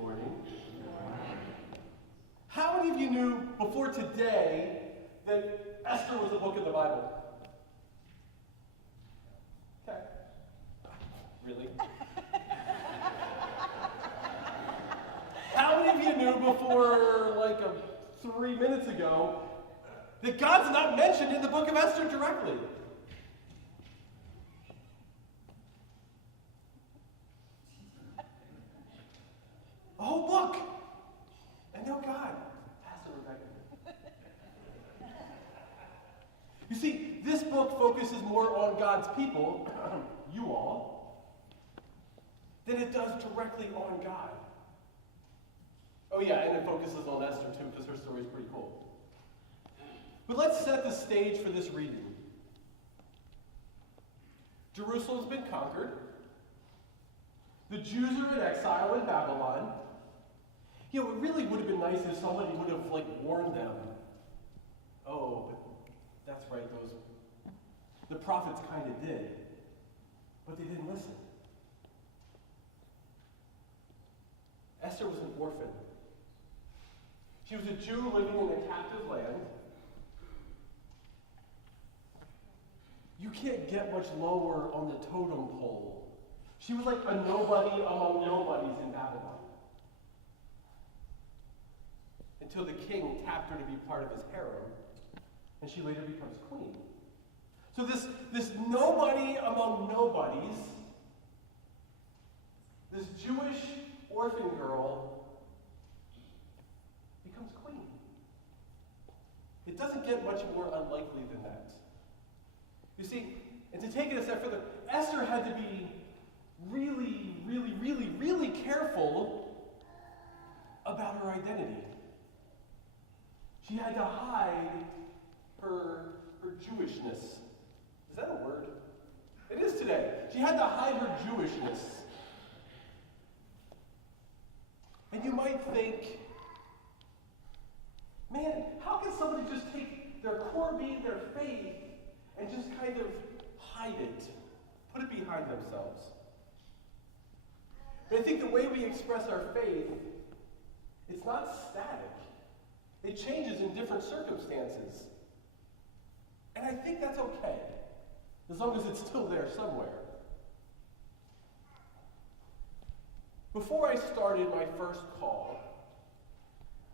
morning. How many of you knew before today that Esther was a book in the Bible? Okay. Really? How many of you knew before, 3 minutes ago, that God's not mentioned in the Book of Esther directly? A whole book. And no God. Pastor Rebecca. You see, this book focuses more on God's people, you all, than it does directly on God. Oh yeah, and it focuses on Esther too, because her story is pretty cool. But let's set the stage for this reading. Jerusalem's been conquered. The Jews are in exile in Babylon. It really would have been nice if somebody would have warned them. Oh, but that's right, the prophets kind of did. But they didn't listen. Esther was an orphan. She was a Jew living in a captive land. You can't get much lower on the totem pole. She was like a nobody among nobodies in Babylon. Until the king tapped her to be part of his harem, and she later becomes queen. So this nobody among nobodies, this Jewish orphan girl, becomes queen. It doesn't get much more unlikely than that. You see, and to take it a step further, Esther had to be really, really, really, really careful about her identity. She had to hide her Jewishness. Is that a word? It is today. She had to hide her Jewishness. And you might think, man, how can somebody just take their core being, their faith, and just kind of hide it, put it behind themselves? But I think the way we express our faith, it's not static. It changes in different circumstances. And I think that's okay, as long as it's still there somewhere. Before I started my first call,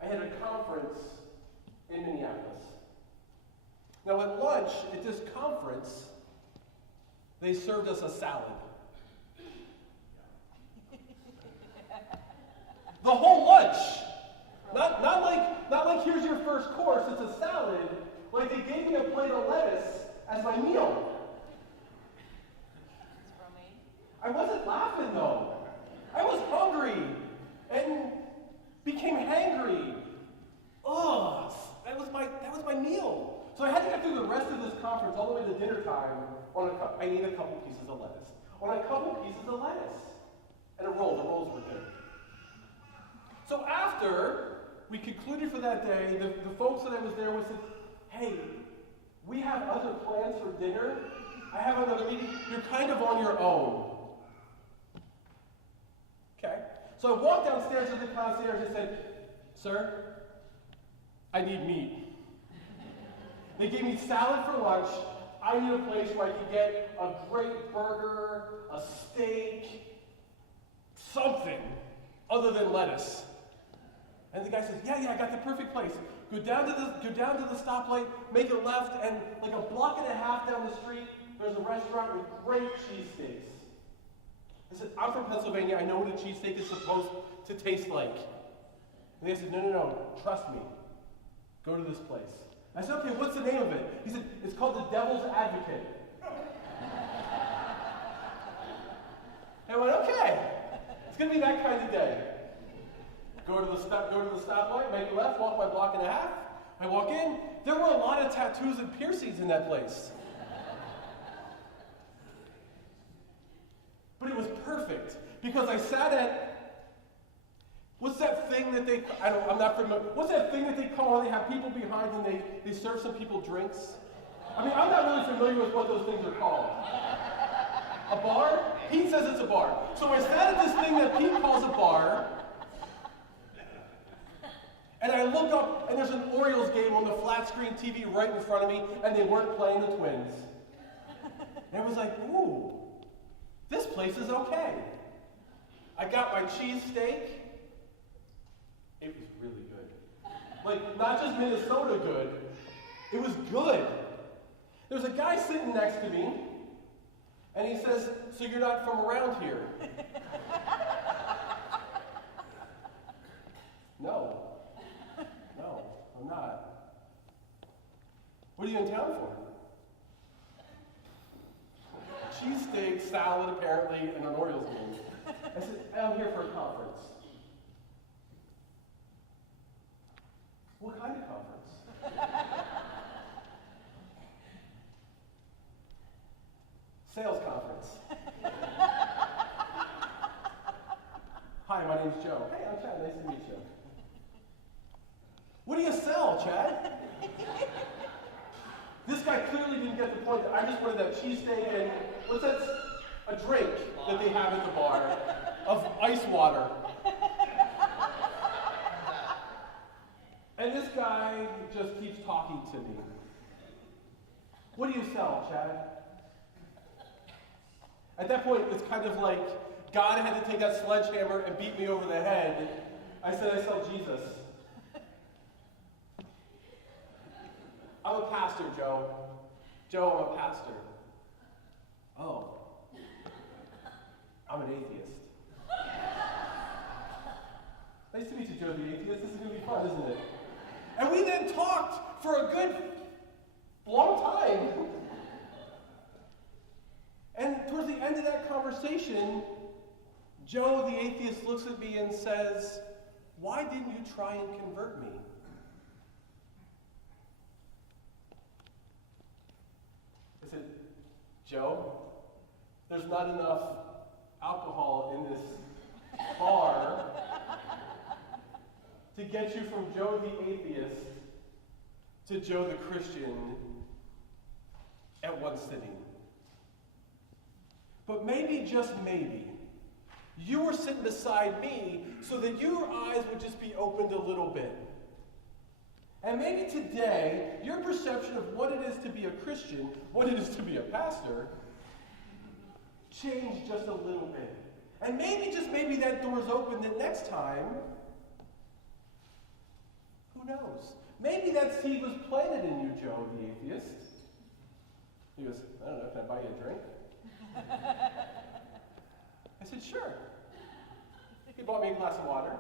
I had a conference in Minneapolis. Now at lunch, at this conference, they served us a salad. The whole lunch! Not like here's your first course, it's a salad. Like they gave me a plate of lettuce as my meal. I wasn't laughing though. I was hungry and became hangry. Ugh, that was my meal. So I had to get through the rest of this conference all the way to dinner time I ate a couple pieces of lettuce. On a couple pieces of lettuce. And a roll. The rolls were good. So after we concluded for that day, the folks that I was there with said, hey, we have other plans for dinner. I have another meeting. You're kind of on your own. Okay. So I walked downstairs to the concierge and said, sir, I need meat. They gave me salad for lunch. I need a place where I can get a great burger, a steak, something other than lettuce. And the guy says, yeah, I got the perfect place. Go down to the stoplight, make a left, and like a block and a half down the street, there's a restaurant with great cheesesteaks. I said, I'm from Pennsylvania. I know what a cheesesteak is supposed to taste like. And they said, no, trust me. Go to this place. I said, okay, what's the name of it? He said, it's called the Devil's Advocate. I went, okay. It's going to be that kind of day. Go to the stoplight, make a left, walk my block and a half. I walk in. There were a lot of tattoos and piercings in that place. But it was perfect because I sat at, what's that thing that they, I'm not familiar, what's that thing that they call when they have people behind and they serve some people drinks? I mean, I'm not really familiar with what those things are called. A bar? Pete says it's a bar. So I sat at this thing that Pete calls a bar and there's an Orioles game on the flat screen TV right in front of me, and they weren't playing the Twins. And I was like, ooh, this place is okay. I got my cheesesteak. It was really good. Like, not just Minnesota good, it was good. There's a guy sitting next to me, and he says, so you're not from around here? No, I'm not. What are you in town for? Cheesesteak, salad apparently, and an Orioles game. I said, I'm here for a conference. What kind of conference? Sales conference. Hi, my name's Joe. Hey, I'm Chad. Nice to meet you. What do you sell, Chad? This guy clearly didn't get the point that I just wanted that cheesesteak and, what's that, a drink that they have at the bar of ice water. And this guy just keeps talking to me. What do you sell, Chad? At that point, it's kind of like God had to take that sledgehammer and beat me over the head. I said, I sell Jesus. I'm a pastor, Joe. Joe, I'm a pastor. Oh. I'm an atheist. Nice to meet you, Joe the atheist. This is going to be fun, isn't it? And we then talked for a good long time. And towards the end of that conversation, Joe the atheist looks at me and says, why didn't you try and convert me? I said, Joe, there's not enough alcohol in this bar to get you from Joe the atheist to Joe the Christian at one sitting. But maybe, just maybe, you were sitting beside me so that your eyes would just be opened a little bit. And maybe today, your perception of what it is to be a Christian, what it is to be a pastor, changed just a little bit. And maybe, just maybe, that door's open that next time, who knows? Maybe that seed was planted in you, Joe the atheist. He goes, I don't know, can I buy you a drink? I said, sure. He bought me a glass of water.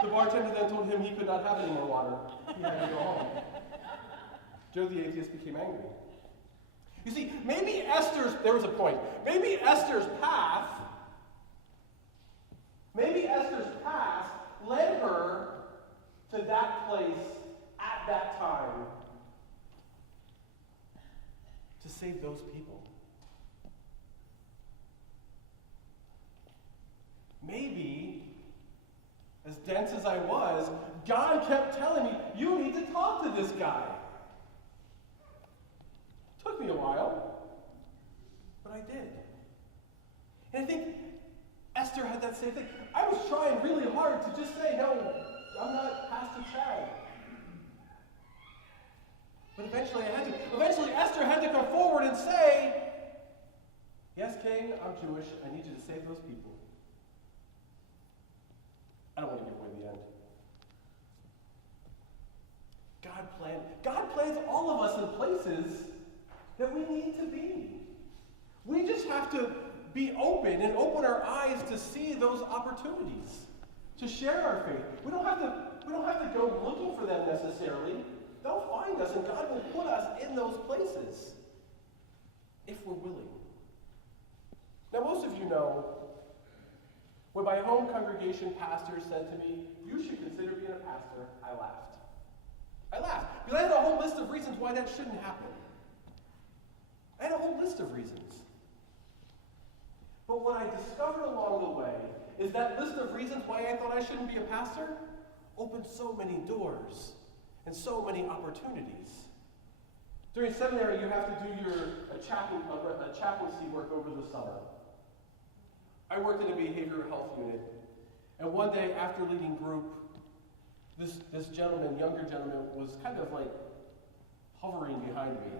The bartender then told him he could not have any more water. He had to go home. Joe the atheist became angry. You see, maybe there was a point. Maybe Esther's path led her to that place at that time to save those people. Maybe, as dense as I was, God kept telling me, you need to talk to this guy. Took me a while, but I did. And I think Esther had that same thing. I was trying really hard to just say, no, I'm not Pastor Chad. But eventually I had to. Eventually Esther had to come forward and say, yes, King, I'm Jewish. I need you to save those people. I don't want to give away the end. God plans all of us in places that we need to be. We just have to be open and open our eyes to see those opportunities, to share our faith. We don't have to go looking for them necessarily. They'll find us, and God will put us in those places if we're willing. Now, most of you know, when my home congregation pastor said to me, you should consider being a pastor, I laughed. Because I had a whole list of reasons why that shouldn't happen. I had a whole list of reasons. But what I discovered along the way is that list of reasons why I thought I shouldn't be a pastor opened so many doors and so many opportunities. During seminary, you have to do your chaplaincy work over the summer. I worked in a behavioral health unit, and one day after leading group, This gentleman, younger gentleman, was kind of like hovering behind me.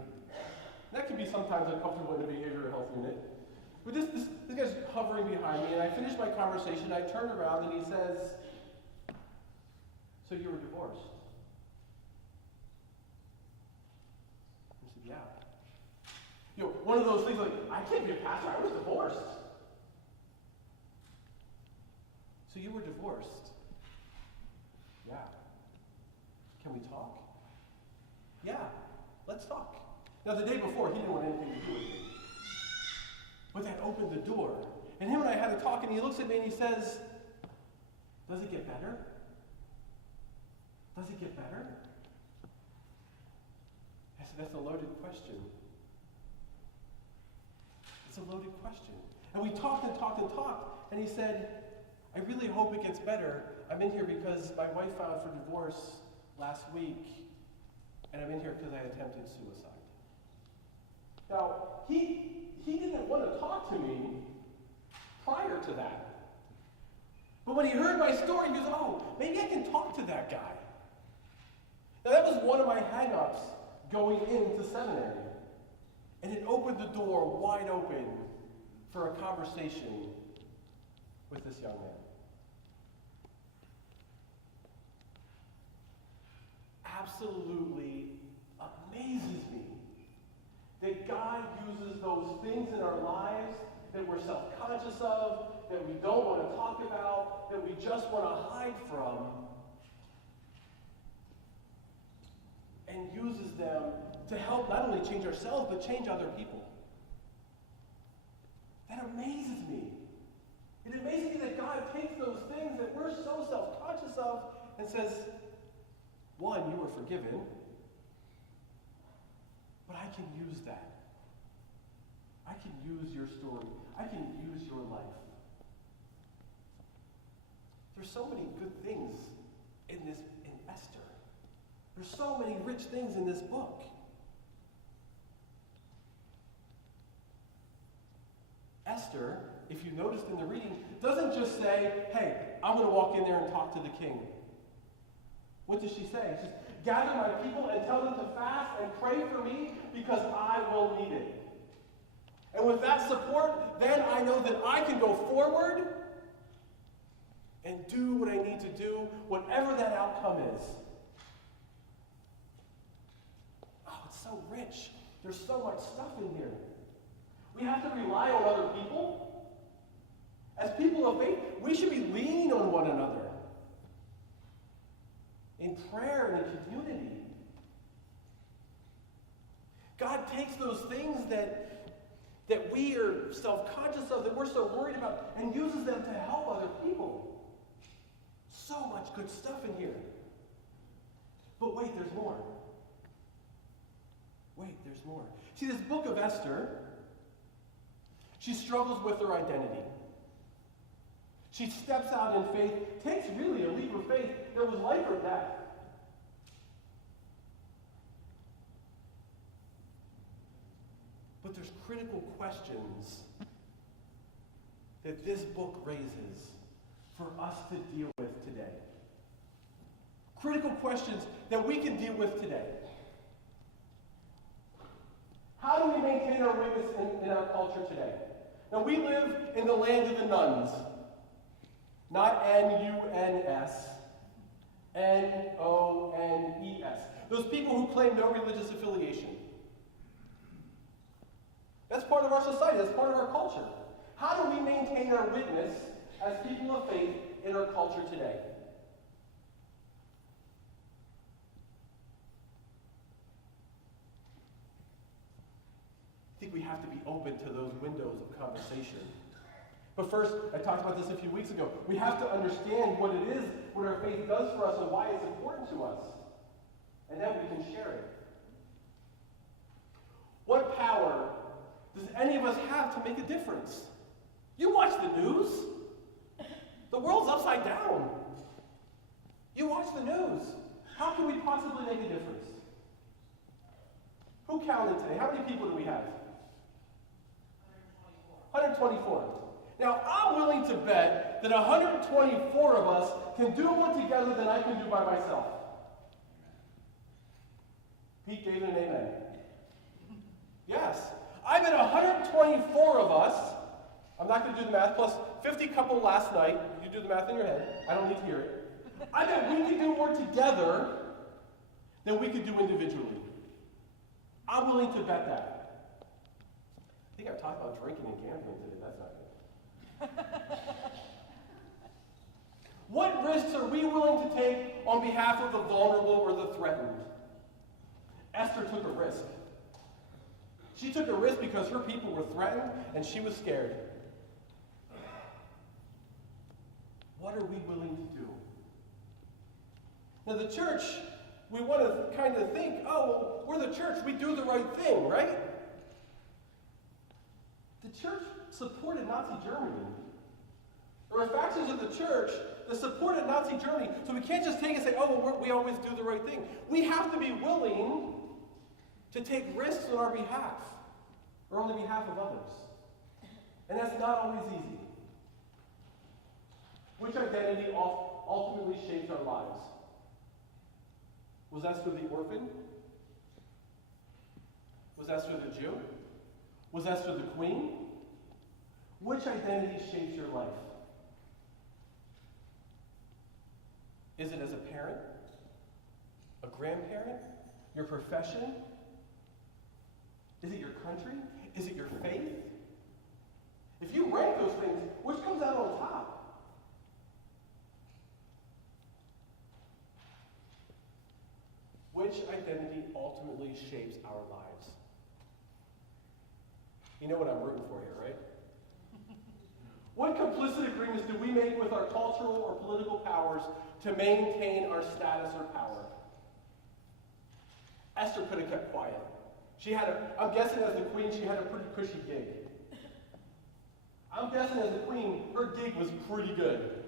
That can be sometimes uncomfortable in a behavioral health unit. But this guy's hovering behind me, and I finish my conversation, I turn around, and he says, "So you were divorced?" I said, "Yeah." You know, one of those things like, I can't be a pastor, I was divorced. "So you were divorced?" "Yeah." "Can we talk?" "Yeah, let's talk." Now, the day before, he didn't want anything to do with me. But that opened the door. And him and I had a talk, and he looks at me and he says, "Does it get better? Does it get better?" I said, "That's a loaded question." It's a loaded question. And we talked and talked and talked, and he said, "I really hope it gets better. I'm in here because my wife filed for divorce last week, and I'm in here because I attempted suicide." Now, he didn't want to talk to me prior to that. But when he heard my story, he goes, "Oh, maybe I can talk to that guy." Now, that was one of my hang-ups going into seminary. And it opened the door wide open for a conversation with this young man. Absolutely amazes me that God uses those things in our lives that we're self-conscious of, that we don't want to talk about, that we just want to hide from, and uses them to help not only change ourselves, but change other people. That amazes me. It amazes me that God takes those things that we're so self-conscious of and says, one, you were forgiven, but I can use that. I can use your story. I can use your life. There's so many good things in Esther. There's so many rich things in this book. Esther, if you noticed in the reading, doesn't just say, "Hey, I'm going to walk in there and talk to the king." What does she say? She says, "Gather my people and tell them to fast and pray for me because I will need it." And with that support, then I know that I can go forward and do what I need to do, whatever that outcome is. Oh, it's so rich. There's so much stuff in here. We have to rely on other people. As people of faith, we should be leaning on one another in prayer and in community. God takes those things that we are self-conscious of, that we're so worried about, and uses them to help other people. So much good stuff in here. But wait, there's more. Wait, there's more. See, this book of Esther, she struggles with her identity. She steps out in faith, takes really a leap of faith that was life or death. But there's critical questions that this book raises for us to deal with today. Critical questions that we can deal with today. How do we maintain our witness in our culture today? Now, we live in the land of the nuns. Not N-U-N-S. N-O-N-E-S. Those people who claim no religious affiliation. That's part of our society. That's part of our culture. How do we maintain our witness as people of faith in our culture today? I think we have to be open to those windows of conversation. But first, I talked about this a few weeks ago. We have to understand what it is, what our faith does for us, and why it's important to us. And then we can share it. What power does any of us have to make a difference? You watch the news. The world's upside down. You watch the news. How can we possibly make a difference? Who counted today? How many people do we have? 124. Now, I'm willing to bet that 124 of us can can do more together than I can do by myself. Pete gave it an amen. Yes. I bet 124 of us, I'm not going to do the math, plus 50 couple last night. You do the math in your head. I don't need to hear it. I bet we can do more together than we could do individually. I'm willing to bet that. I think I've talked about drinking and gambling today. That's not good. What risks are we willing to take on behalf of the vulnerable or the threatened? Esther took a risk. She took a risk because her people were threatened and she was scared. What are we willing to do? Now the church, we want to kind of think, oh, well, we're the church, we do the right thing, right? The church supported Nazi Germany. There were factions of the church that supported Nazi Germany, so we can't just take and say, oh, well, we always do the right thing. We have to be willing to take risks on our behalf, or on the behalf of others. And that's not always easy. Which identity ultimately shapes our lives? Was Esther the orphan? Was Esther the Jew? Was Esther the queen? Which identity shapes your life? Is it as a parent? A grandparent? Your profession? Is it your country? Is it your faith? If you rank those things, which comes out on top? Which identity ultimately shapes our lives? You know what I'm rooting for here, right? What complicit agreements do we make with our cultural or political powers to maintain our status or power? Esther could have kept quiet. I'm guessing as the queen, she had a pretty cushy gig. I'm guessing as the queen, her gig was pretty good.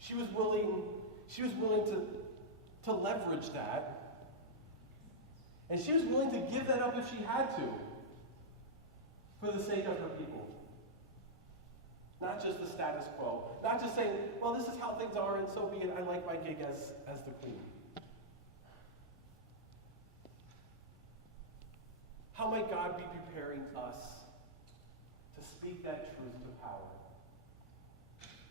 She was willing to leverage that. And she was willing to give that up if she had to, for the sake of her people. Not just the status quo. Not just saying, well, this is how things are, and so be it. I like my gig as the queen. How might God be preparing us to speak that truth to power?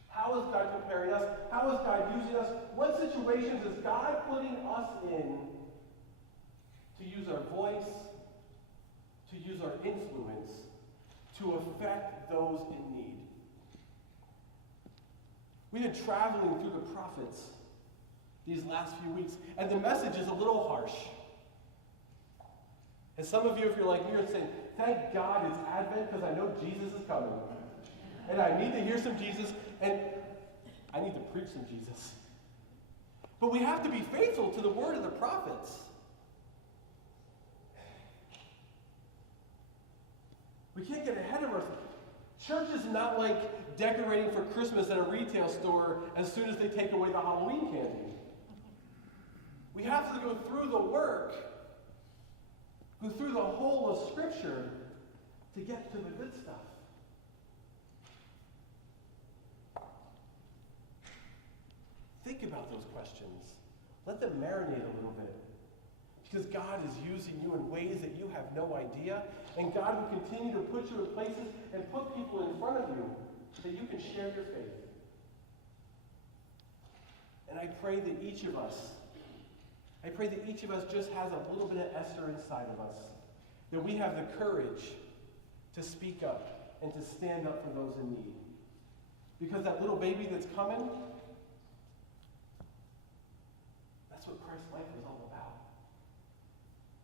How is God preparing us? How is God using us? What situations is God putting us in to use our voice, to use our influence, to affect those in need? We've been traveling through the prophets these last few weeks, and the message is a little harsh. And some of you, if you're like me, are saying, thank God it's Advent because I know Jesus is coming. And I need to hear some Jesus, and I need to preach some Jesus. But we have to be faithful to the word of the prophets. We can't get ahead of ourselves. Church is not like decorating for Christmas at a retail store as soon as they take away the Halloween candy. We have to go through the work, go through the whole of Scripture to get to the good stuff. Think about those questions. Let them marinate a little bit. Because God is using you in ways that you have no idea. And God will continue to put you in places and put people in front of you that you can share your faith. And I pray that each of us just has a little bit of Esther inside of us. That we have the courage to speak up and to stand up for those in need. Because that little baby that's coming, that's what Christ's life is all about.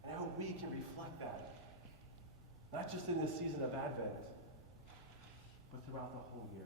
And I hope we can reflect that. Not just in this season of Advent, but throughout the whole year.